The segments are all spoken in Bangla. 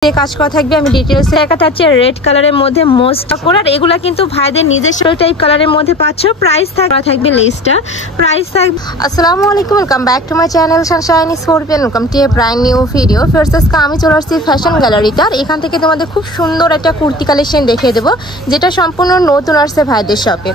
কাজ করা থাকবে। আমি ডিটেইলসে দেখাতে যাচ্ছি। রেড কালারের মধ্যে মোস্ট করার এগুলা কিন্তু ভাইদের নিজস্ব টাইপ কালারের মধ্যে পাচ্ছ। প্রাইস থাকবে লেসটা প্রাইস থাকবে। আসসালামু আলাইকুম, welcome back to my channel Sunshine scorpion. Welcome to A brand new video. First আজকে আমি চলে আসছি ফ্যাশন গ্যালারিটার। এখান থেকে তোমাদের খুব সুন্দর একটা কুর্তি কালেকশন দেখিয়ে দেবো, যেটা সম্পূর্ণ নতুন আসছে ভাইদের শপে।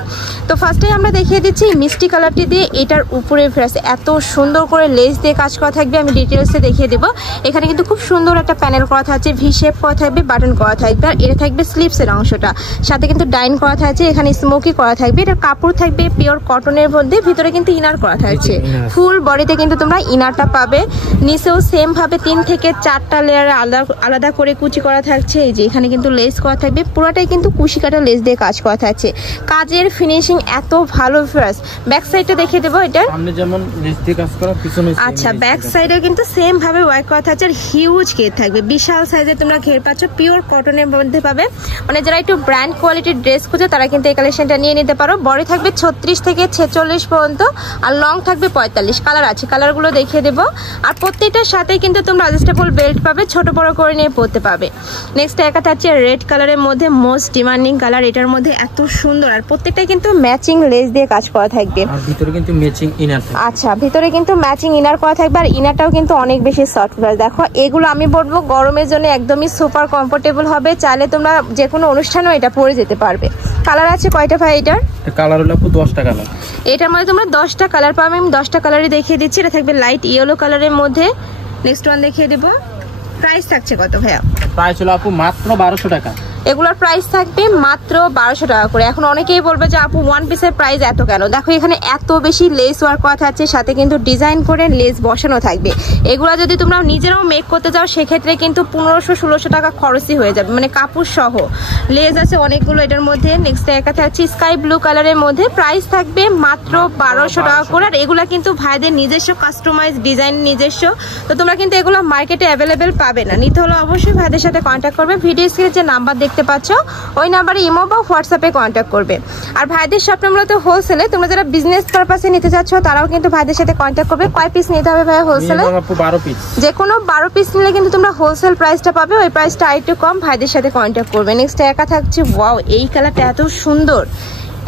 তো ফার্স্টে আমরা দেখিয়ে দিচ্ছি মিষ্টি কালারটি দিয়ে। এটার উপরে ফ্রেশ এত সুন্দর করে লেস দিয়ে কাজ করা থাকবে। আমি ডিটেইলসে দেখিয়ে দেবো। এখানে কিন্তু খুব সুন্দর একটা প্যানেল করা থাকছে, ভি শেপ করা থাকবে, বাটন করা থাকবে। আর এটা থাকবে স্লিপসের অংশটা, সাথে কিন্তু ডাইন করা থাকছে, এখানে স্মোকি করা থাকবে। এটা কাপড় থাকবে পিওর কটনের মধ্যে, ভিতরে কিন্তু ইনার করা থাকছে। ফুল বডিতে কিন্তু তোমরা ইনারটা পাবে। নিচেও সেম ভাবে 3 থেকে 4টা লেয়ারে আলাদা করে কুচি করা থাকছে। এই যে এখানে কিন্তু লেস করা থাকবে, পুরোটাই কিন্তু কুশি কাটা লেস দিয়ে কাজ করা থাকছে। কাজের ফিনিশিং এত ভালো। ফ্রেশ ব্যাক সাইডটা দেখিয়ে দেবো। এটা সামনে যেমন লেস দিয়ে কাজ করা, পিছনে আচ্ছা ব্যাক সাইডেও কিন্তু সেম ভাবে ওয়ার্ক করা থাকছে। আর হিউজ ঘের থাকবে, বিশাল সাইজের তোমরা ঘের পাচ্ছ, পিওর কটনের মধ্যে পাবে। মানে যারা একটু ব্র্যান্ড কোয়ালিটির ড্রেস খুঁজে তারা কিন্তু এই কালেকশনটা নিয়ে নিতে পারো। বডি থাকবে 36 থেকে 46 পর্যন্ত, আর লং থাকবে 45। কালার আছে, কালারগুলো দেখিয়ে দেবো। আর প্রত্যেকটার সাথে কিন্তু তোমরা অ্যাডজাস্টেবল বেল্ট পাবে, ছোট বড় করে নিয়ে পরতে পাবে। নেক্সট একটা থাকছে রেড কালারের মধ্যে মোস্ট ডিমান্ডিং কালার। এটার মধ্যে এত সুন্দর, আর প্রত্যেকটাই কিন্তু ম্যাচিং লেস দিয়ে কাজ করা থাকবে। আর ভিতরে কিন্তু ম্যাচিং ইনার থাকবে। আচ্ছা, ভিতরে কিন্তু ম্যাচিং ইনার করা থাকবে, আর ইনারটাও কিন্তু অনেক বেশি সফট। দেখো এগুলো আমি বলবো গরমের জন্য একদমই সুপার কমফোর্টেবল হবে। চাইলে তোমরা যে কোনো অনুষ্ঠানেও এটা পরে যেতে পারবে। কালার আছে কয়টা ভাই? এটার কালার হলো 10টা কালার। এটার মধ্যে তোমরা 10টা কালার পাবে। আমি 10টা কালারই দেখিয়ে দিচ্ছি। এটা থাকবে লাইট ইয়েলো কালারের মধ্যে। নেক্সট ওয়ান দেখিয়ে দেবো। প্রাইস থাকছে কত ভাইয়া? প্রাইস হলো আপু মাত্র 1200 টাকা। এগুলোর প্রাইস থাকবে মাত্র 1200 টাকা করে। এখন অনেকেই বলবে যে আপু ওয়ান পিসের প্রাইস এত কেন? দেখো এখানে এত বেশি লেস ওয়ার্ক করা থাকছে, সাথে কিন্তু ডিজাইন করে লেস বসানো থাকবে। এগুলো যদি তোমরা নিজেরাও মেক করতে যাও সেক্ষেত্রে কিন্তু 1500-1600 টাকা খরচই হয়ে যাবে, মানে কাপড় সহ। লেস আছে অনেকগুলো এটার মধ্যে। নেক্সট একটা থাকছে স্কাই ব্লু কালারের মধ্যে। প্রাইস থাকবে মাত্র 1200 টাকা করে। আর এগুলো কিন্তু ভাইদের নিজস্ব কাস্টমাইজ ডিজাইন নিজস্ব। তো তোমরা কিন্তু এগুলো মার্কেটে অ্যাভেলেবেল পাবে না। নিতে হলে অবশ্যই ভাইদের সাথে কন্ট্যাক্ট করবে। ভিডিও স্ক্রিনে যে নাম্বার দেখতে পাচ্ছ ওই নাম্বারে ইমো বা হোয়াটসঅ্যাপে কন্ট্যাক্ট করবে। আর ভাইদের শপটা মূলত হোলসেলে। তোমরা যারা বিজনেস পারপাসে নিতে চাচ্ছ তারাও কিন্তু ভাইদের সাথে কন্ট্যাক্ট করবে। কয় পিস নিতে হবে ভাই হোলসেলে? 12 পিস। যে কোনো 12 পিস নিলে কিন্তু তোমরা হোলসেল প্রাইসটা পাবে। ওই প্রাইসটা আরেকটু কম। ভাইদের সাথে কন্ট্যাক্ট করবে। নেক্সট একা থাকছে, ওয়াও এই কালারটা এত সুন্দর।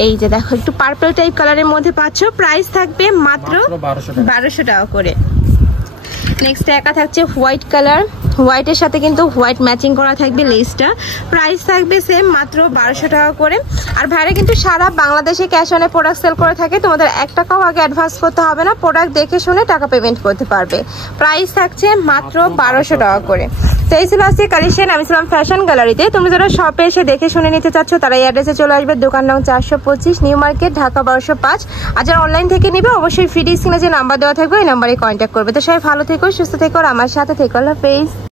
এই যে দেখো একটু পার্পল টাইপ কালারের মধ্যে পাচ্ছ। প্রাইস থাকবে মাত্র 1200 টাকা করে। নেক্সট একা থাকছে হোয়াইট কালার। হোয়াইটের সাথে কিন্তু হোয়াইট ম্যাচিং করা থাকবে লেসটা। প্রাইস থাকবে সেম মাত্র 1200 টাকা করে। আর ভাইরা কিন্তু সারা বাংলাদেশে ক্যাশ অনে প্রোডাক্ট সেল করে থাকে। তোমাদের 1 টাকাও আগে অ্যাডভান্স করতে হবে না, প্রোডাক্ট দেখে শুনে টাকা পেমেন্ট করতে পারবে। প্রাইস থাকছে মাত্র 1200 টাকা করে। তো এই ছিল আজকে কালেকশন। আমি ছিলাম ফ্যাশন গ্যালারিতে। তোমরা যারা শপে এসে দেখে শুনে নিতে চাচ্ছ তারা এই অ্যাড্রেসে চলে আসবে। দোকান নং 425 নিউ মার্কেট, ঢাকা 1205। আর যারা অনলাইন থেকে নিবে অবশ্যই ভিডিও স্ক্রিনে যে নাম্বার দেওয়া থাকবে ওই নাম্বারে কন্ট্যাক্ট করবে। তো সবাই ভালো থেকো, সুস্থ থেকো, আর আমার সাথে থেকো। আল্লাহ হাফেজ।